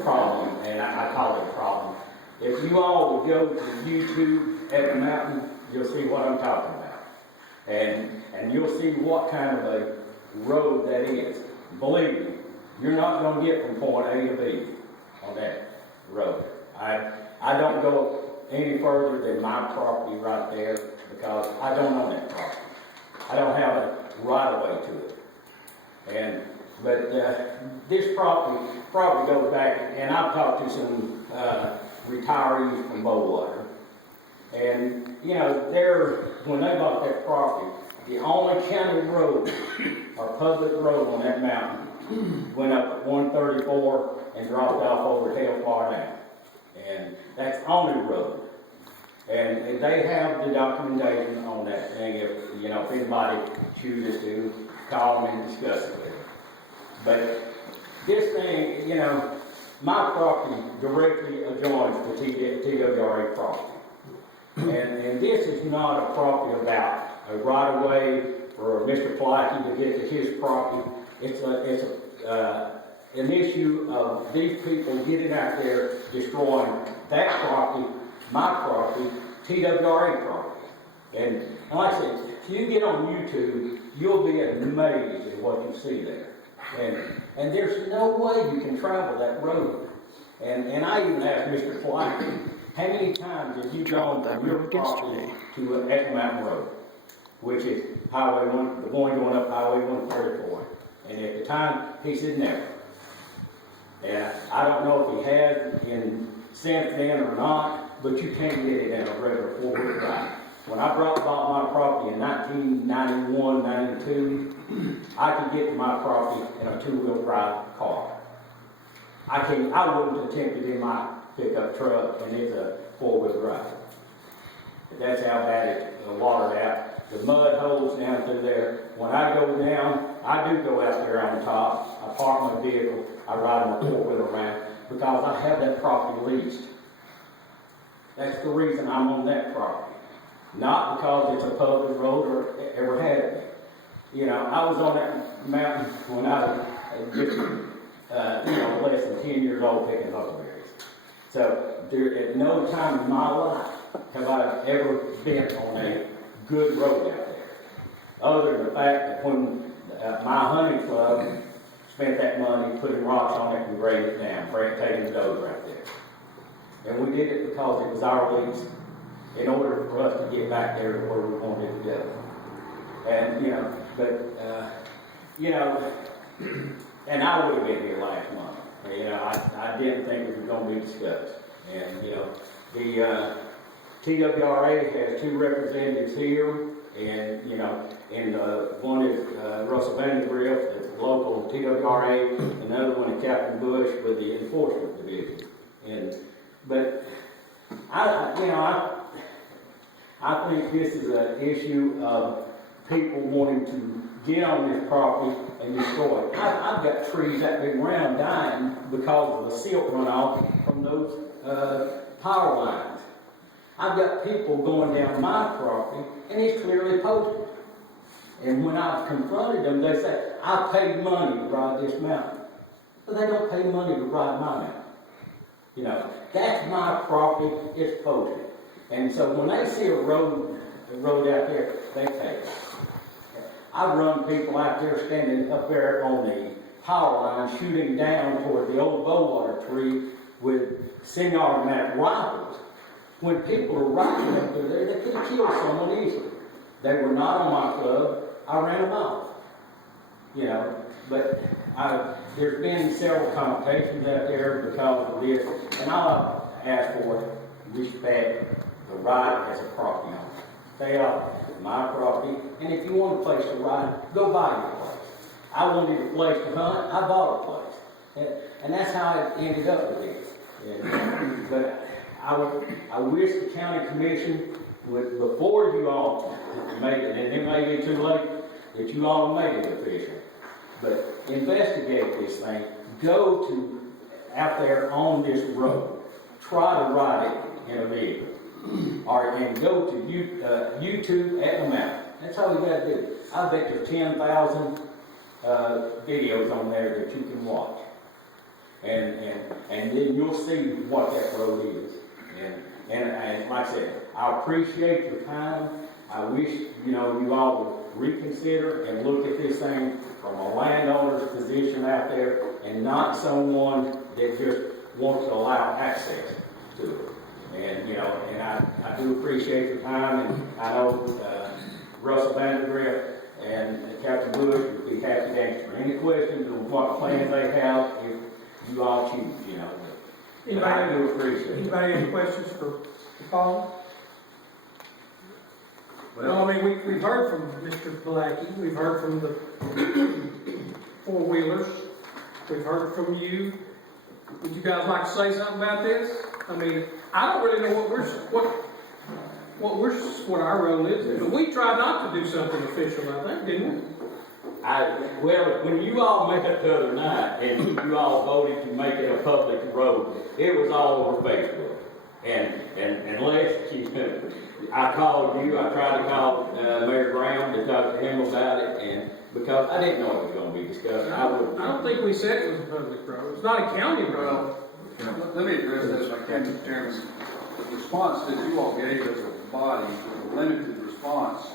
problem, and I call it a problem. If you all would go to YouTube Aetna Mountain, you'll see what I'm talking about. And you'll see what kind of a road that is. Believe me, you're not going to get from point A to B on that road. I don't go any further than my property right there because I don't own that property. I don't have a right of way to it. But this property goes back, and I've talked to some retirees from Bowater, and you know, when they bought that property, the only county road or public road on that mountain went up at 134 and dropped off over Hellfire down, and that's the only road. And they have the documentation on that thing. If anybody chooses to call them and discuss it with them. But this thing, my property directly adjoins the TWRA property. And this is not a property about a right-of-way for Mr. Flackey to get to his property. It's an issue of these people getting out there destroying that property, my property, TWRA property. And like I said, if you get on YouTube, you'll be amazed at what you see there. And there's no way you can travel that road. And I even asked Mr. Flackey, how many times have you gone from your property to Aetna Mountain Road, which is the one going up Highway 134? And at the time, he said never. And I don't know if he has since then or not, but you can't get it in a regular four-wheel drive. When I bought my property in 1991, 92, I could get to my property in a two-wheel drive car. I wouldn't attempt it in my pickup truck, and it's a four-wheel drive. That's how bad it's watered out. The mud holes down through there. When I go down, I do go out there on top. I park my vehicle. I ride my four-wheeler around because I have that property leased. That's the reason I'm on that property. Not because it's a public road or ever had been. I was on that mountain when I was just, less than 10 years old picking huckleberries. So at no time in my life have I ever been on a good road out there. Other than the fact that when my hunting club spent that money putting rocks on it and grading it down, taking the doze right there. And we did it because it was our lease in order for us to get back there to where we wanted to go. And, and I would have been here last month. I didn't think it was going to be discussed. And, the TWRA has two representatives here, and, one is Russell Vandergriff, that's local TWRA, another one is Captain Busch with the Enforcement Division. But I think this is an issue of people wanting to get on this property and destroy it. I've got trees that been around dying because of the silt runoff from those power lines. I've got people going down my property and it's clearly posted. And when I've confronted them, they say, I paid money to ride this mountain. But they don't pay money to ride my mountain. That's my property, it's posted. And so when they see a road out there, they pay it. I run people out there standing up there on the power line shooting down toward the old Bowater tree with semi-automatic rifles. When people are riding up there, they could have killed someone easily. They were not on my club. I ran them off. But there's been several complications out there because of this, and I'll ask for respect the right as a property owner. Stay off my property, and if you want a place to ride, go buy your place. I wanted a place to hunt, I bought a place. And that's how it ended up with this. But I wish the county commission would, before you all make it, and it may be too late, that you all made it official. But investigate this thing. Go to out there on this road. Try to ride it in a vehicle. And go to YouTube Aetna Mountain. That's all you got to do. I bet there's 10,000 videos on there that you can watch. and then you'll see what that road is. And like I said, I appreciate your time. I wish, you all would reconsider and look at this thing from a landowner's position out there and not someone that just wants to allow access to it. And I do appreciate your time, and I know Russell Vandergrift and Captain Busch would be happy to answer any questions on what plans they have if you all choose, But I do appreciate it. Anybody have any questions for Paul? Well, I mean, we've heard from Mr. Blackie, we've heard from the four-wheelers, we've heard from you. Would you guys like to say something about this? I mean, I don't really know what our role is, but we tried not to do something official, I think, didn't we? Well, when you all met the other night and you all voted to make it a public road, it was all over Facebook. And unless I called you, I tried to call Mayor Brown to talk to him about it, and because I didn't know it was going to be discussed. I don't think we said it was a public road. It's not a county road. Well, let me address this if I can, Mr. Chairman. The response that you all gave as a body was a limited response